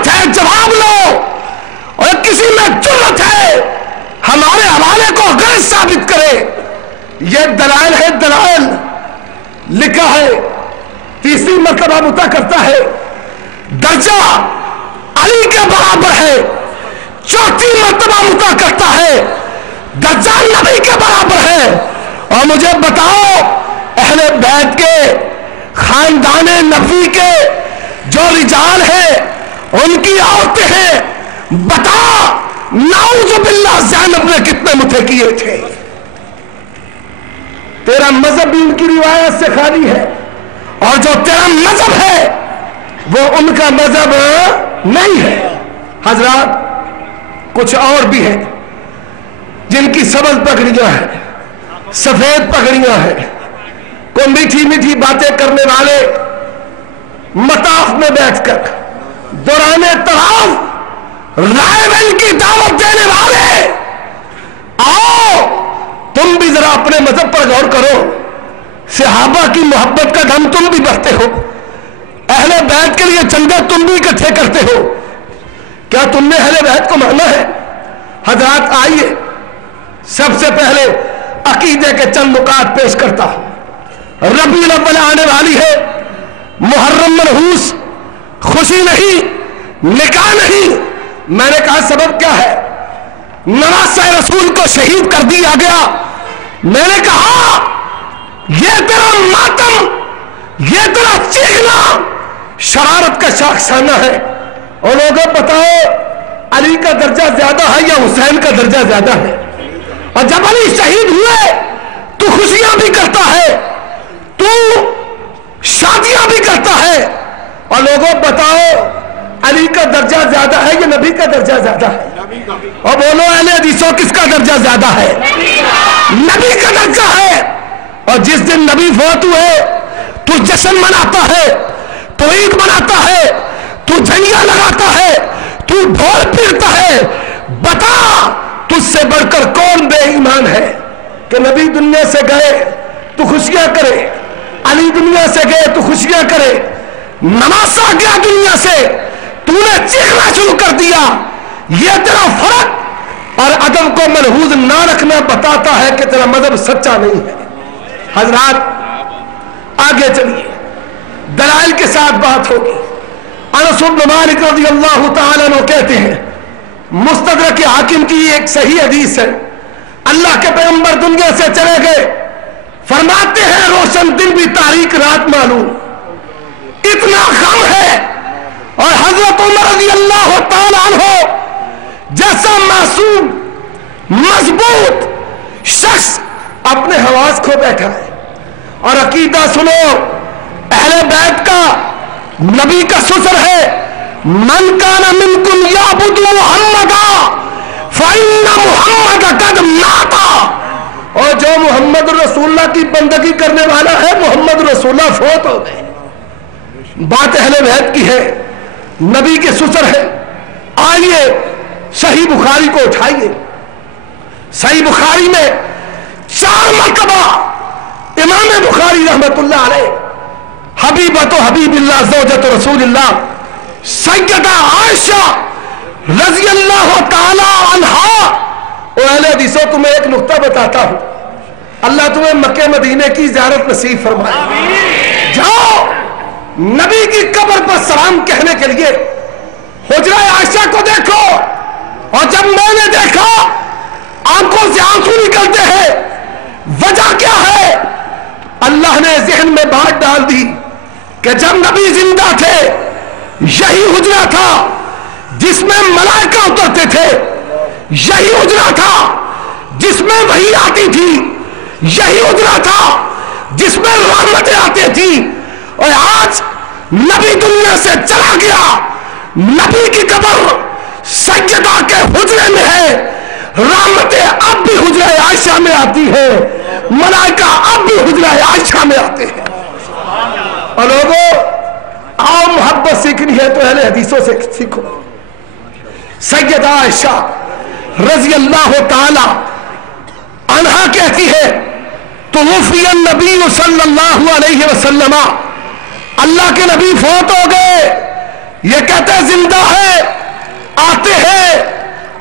جرأت ہے جواب لو، اور کسی میں جرأت ہے ہمارے حوالے کو غلط ثابت کرے۔ یہ دلائل ہے، دلائل لکھا ہے، تیسری مرتبہ متا کرتا ہے درجہ علی کے برابر ہے، چوتھی مرتبہ متا کرتا ہے درجہ نبی کے برابر ہے۔ اور مجھے بتاؤ اہل بیت کے خاندان نبی کے جو رجال ہیں ان کی عورتیں ہیں، بتا نعوذ باللہ زینب نے کتنے متے کیے تھے؟ تیرا مذہب بھی ان کی روایت سے خالی ہے، اور جو تیرا مذہب ہے وہ ان کا مذہب نہیں ہے۔ حضرات کچھ اور بھی ہیں جن کی سبز پگڑیاں ہیں، سفید پگڑیاں ہیں، کوئی میٹھی میٹھی باتیں کرنے والے مطاف میں بیٹھ کر دوران طواف رائے مل کی دعوت دینے والے، آؤ تم بھی ذرا اپنے مذہب پر غور کرو، صحابہ کی محبت کا دم تم بھی بڑھتے ہو، اہل بیت کے لیے چندے تم بھی اکٹھے کرتے ہو، کیا تم نے اہل بیت کو مانا ہے؟ حضرات آئیے سب سے پہلے عقیدے کے چند نکات پیش کرتا ہوں۔ ربیع الاول آنے والی ہے، محرم منحوس، خوشی نہیں، نکاح نہیں۔ میں نے کہا سبب کیا ہے؟ نواسہ رسول کو شہید کر دیا گیا۔ میں نے کہا یہ تیرا ماتم، یہ تیرا چیخنا شرارت کا شاخسانہ ہے۔ اور لوگوں بتاؤ علی کا درجہ زیادہ ہے یا حسین کا درجہ زیادہ ہے؟ اور جب علی شہید ہوئے تو خوشیاں بھی کرتا ہے، تو شادیاں بھی کرتا ہے، اور لوگوں بتاؤ علی کا درجہ زیادہ ہے یا نبی کا درجہ زیادہ ہے؟ اور بولو اہل حدیثوں کس کا درجہ زیادہ ہے؟ نبی کا درجہ ہے۔ اور جس دن نبی فوت ہوئے تو جشن مناتا ہے، تو عید مناتا ہے، تو جھنڈیاں لگاتا ہے، تو ڈھول پیٹتا ہے۔ بتا تجھ سے بڑھ کر کون بے ایمان ہے کہ نبی دنیا سے گئے تو خوشیاں کرے، علی دنیا سے گئے تو خوشیاں کرے، نواسہ گیا دنیا سے تو نے چیخنا شروع کر دیا۔ یہ تیرا فرق اور ادب کو ملحوظ نہ رکھنا بتاتا ہے کہ تیرا مذہب سچا نہیں ہے۔ حضرات آگے چلیے، دلائل کے ساتھ بات ہوگی۔ انس بن مالک رضی اللہ تعالیٰ عنہ کہتے ہیں، مستدرک حاکم کی ایک صحیح حدیث ہے، اللہ کے پیغمبر دنیا سے چلے گئے، فرماتے ہیں روشن دن بھی تاریک رات معلوم، اتنا غم ہے۔ اور حضرت عمر رضی اللہ تعالیٰ عنہ جیسا معصوم مضبوط شخص اپنے حواس کھو بیٹھا ہے۔ اور عقیدہ سنو اہل بیت کا، نبی کا سسر ہے، من کان منکم یعبد محمدا فإن محمد قد مات۔ اور جو محمد رسول اللہ کی بندگی کرنے والا ہے، محمد رسول اللہ فوت ہو گئے۔ بات اہل بیت کی ہے، نبی کے سسر ہے۔ آئیے صحیح بخاری کو اٹھائیے، صحیح بخاری میں 4 مرتبہ امام بخاری رحمت اللہ علیہ حبیبت و حبیب اللہ زوجت رسول اللہ سیدہ عائشہ رضی اللہ تعالی عنہا۔ اور اہل حدیثوں تمہیں ایک نقطہ بتاتا ہوں، اللہ تمہیں مکہ مدینے کی زیارت نصیب فرمائے۔ جاؤ نبی کی قبر پر سلام کہنے کے لیے حجرہ عائشہ کو دیکھو، اور جب میں نے دیکھا آنکھوں سے آنسو نکلتے ہیں۔ وجہ کیا ہے؟ اللہ نے ذہن میں بات ڈال دی کہ جب نبی زندہ تھے یہی حجرہ تھا جس میں ملائکہ اترتے تھے، یہی حجرہ تھا جس میں وحی آتی تھی، یہی حجرہ تھا جس میں رحمتیں آتی تھی۔ اور آج نبی دنیا سے چلا گیا، نبی کی قبر سیدہ کے حجرے میں ہے، رحمتیں اب بھی حجرہ عائشہ میں آتی ہے، ملائکہ اب بھی حجرہ عائشہ میں آتے ہیں۔ اور لوگوں آؤ محبت سیکھنی ہے تو اہل حدیثوں سے سیکھو۔ سیدہ عائشہ رضی اللہ تعالی عنہا کہتی ہے، توفی النبی صلی اللہ علیہ وسلم، اللہ کے نبی فوت ہو گئے یہ کہتے ہیں زندہ ہے، آتے ہیں،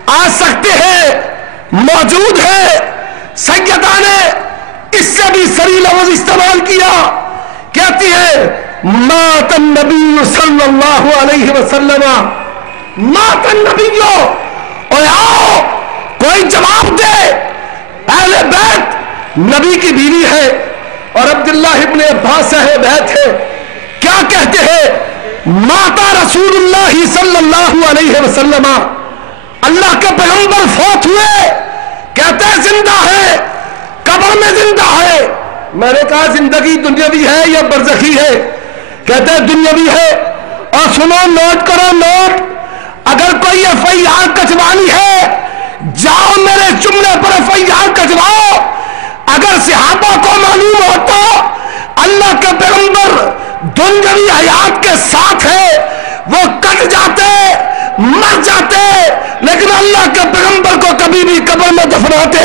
آ سکتے ہیں، موجود ہے۔ سیدہ نے اس سے بھی سری لفظ استعمال کیا، کہتی ہے مات النبی صلی اللہ علیہ وسلم، مات النبی۔ اور آؤ کوئی جواب دے، اہل بیت نبی کی بیوی ہے اور عبداللہ ابن عباس اہل بیت ہے، کیا کہتے ہیں ماتا رسول اللہ صلی اللہ علیہ وسلم، اللہ کے پیغمبر فوت ہوئے، کہتے ہیں زندہ ہے، قبر میں زندہ ہے۔ میں نے کہا زندگی دنیاوی ہے یا برزخی ہے؟ کہتے ہیں دنیاوی ہے۔ اور سنو، نوٹ کرو، نوٹ، اگر کوئی FIR کچوانی ہے جاؤ میرے جملے پر FIR کچواؤ۔ اگر صحابہ کو معلوم ہوتا اللہ کے پیغمبر دنیاوی حیات کے ساتھ ہے وہ کٹ جاتے، مر جاتے، لیکن اللہ کے پیغمبر کو کبھی بھی قبر میں دفناتے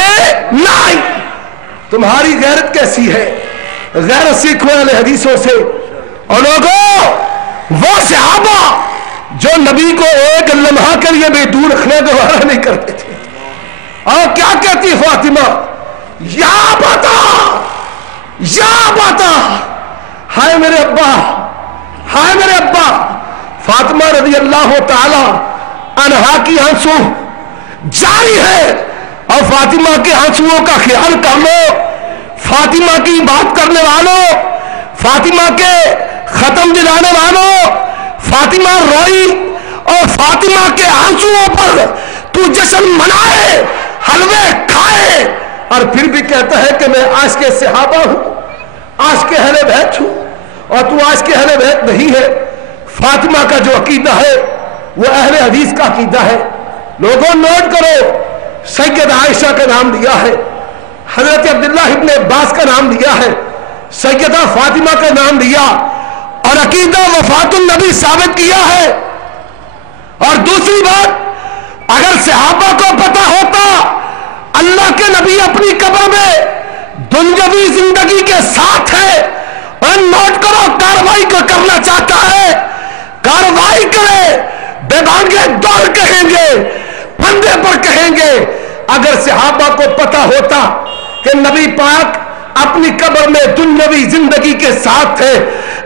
نہیں۔ تمہاری غیرت کیسی ہے؟ غیرت سیکھنے والے حدیثوں سے۔ اور لوگوں، وہ صحابہ جو نبی کو ایک لمحہ کے لیے بھی دور رکھنے کا وعدہ نہیں کرتے تھے۔ اور کیا کہتی فاطمہ؟ یا باتا، یا باتا، ہائے میرے ابا، ہائے میرے ابا۔ فاطمہ رضی اللہ تعالی عنہا کی آنسو جاری ہے، اور فاطمہ کے آنسوؤں کا خیال کر لو۔ فاطمہ کی بات کرنے والوں، فاطمہ کے ختم دلانے والوں، فاطمہ روئی اور فاطمہ کے آنسوؤں پر تو جشن منائے، حلوے کھائے، اور پھر بھی کہتا ہے کہ میں عاشق صحابہ ہوں، عاشق اہل بیت ہوں، اور تو عاشق اہل بیت نہیں ہے۔ فاطمہ کا جو عقیدہ ہے وہ اہل حدیث کا عقیدہ ہے۔ لوگوں نوٹ کرو، سید عائشہ کا نام لیا ہے، حضرت عبداللہ ابن عباس کا نام لیا ہے، سیدہ فاطمہ کا نام لیا، اور عقیدہ وفات النبی ثابت کیا ہے۔ اور دوسری بات، اگر صحابہ کو پتا ہوتا اللہ کے نبی اپنی قبر میں دنیاوی زندگی کے ساتھ ہے، اور نوٹ کرو کاروائی کو کرنا چاہتا ہے، کاروائی کرے، بے بھانگے دور کہیں گے، پھندے پر کہیں گے۔ اگر صحابہ کو پتا ہوتا کہ نبی پاک اپنی قبر میں دنیاوی زندگی کے ساتھ تھے،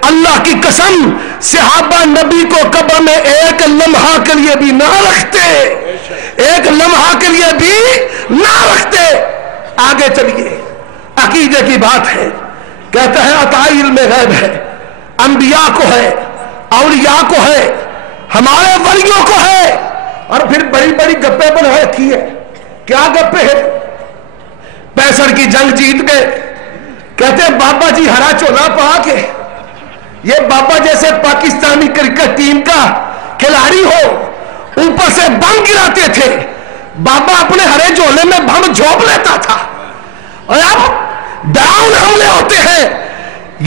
اللہ کی قسم صحابہ نبی کو قبر میں ایک لمحہ کے لیے بھی نہ رکھتے، ایک لمحہ کے لیے بھی نہ رکھتے۔ آگے چلیے، عقیدے کی بات ہے، کہتا ہے عطا علم غیب ہے، انبیاء کو ہے، اولیاء کو ہے، ہمارے ولیوں کو ہے، اور پھر بڑی بڑی گپے بنا رکھی ہے۔ کیا گپے ہیں؟ 65 کی جنگ جیت گئے، کہتے ہیں بابا جی ہرا چولا پا کے، یہ بابا جیسے پاکستانی کرکٹ ٹیم کا کھلاڑی ہو، اوپر سے بم گراتے تھے، بابا اپنے ہرے جولے میں بم جھونپ لیتا تھا، اور اب ڈراؤن حملے ہوتے ہیں۔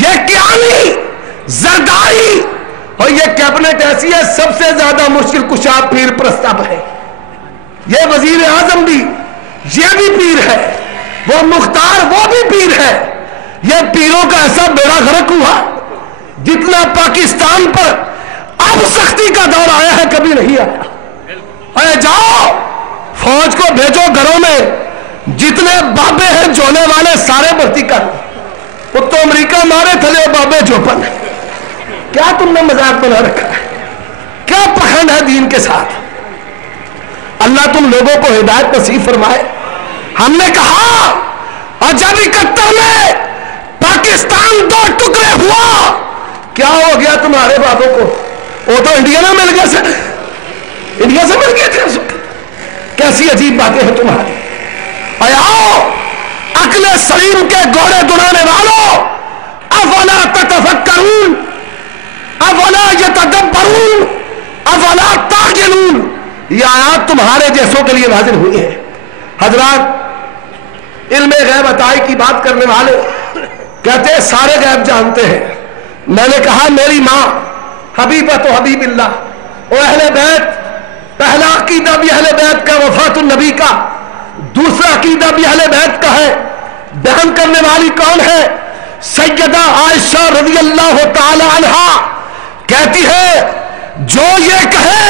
یہ کیانی، زرداری، اور یہ کیبنٹ ایسی ہے سب سے زیادہ مشکل کشا پیر پرستاب ہے۔ یہ وزیر اعظم بھی، یہ بھی پیر ہے، وہ مختار وہ بھی پیر ہے۔ یہ پیروں کا ایسا بیڑا غرق ہوا جتنا پاکستان پر اب سختی کا دور آیا ہے کبھی نہیں آیا۔ اے جاؤ فوج کو بھیجو گھروں میں، جتنے بابے ہیں جونے والے سارے بھرتی کر، وہ تو امریکہ مارے تھلے بابے جوپن۔ کیا تم نے مذاق بنا رکھا ہے؟ کیا پکھنڈ ہے دین کے ساتھ؟ اللہ تم لوگوں کو ہدایت نصیب فرمائے۔ ہم نے کہا، اور جب 71 میں پاکستان 2 ٹکڑے ہوا، کیا ہو گیا تمہارے بابوں کو؟ وہ تو انڈیا میں مل گئے، انڈیا سے مل گئے تھے۔ کیسی عجیب باتیں ہیں تمہاری۔ آؤ عقل سلیم کے گھوڑے دوڑانے والوں، افلا تتفکرون، افلا یتدبرون، افلا تعقلون، یہ آیات تمہارے جیسوں کے لیے نازل ہوئی ہے۔ حضرات، علم غیب عطائی کی بات کرنے والے کہتے ہیں سارے غیب جانتے ہیں۔ میں نے کہا میری ماں حبیبہ تو حبیب اللہ، اور اہل بیت، پہلا عقیدہ بھی اہل بیت کا وفات النبی کا، دوسرا عقیدہ بھی اہل بیت کا ہے۔ بیان کرنے والی کون ہے؟ سیدہ عائشہ رضی اللہ تعالی عنہا کہتی ہے جو یہ کہے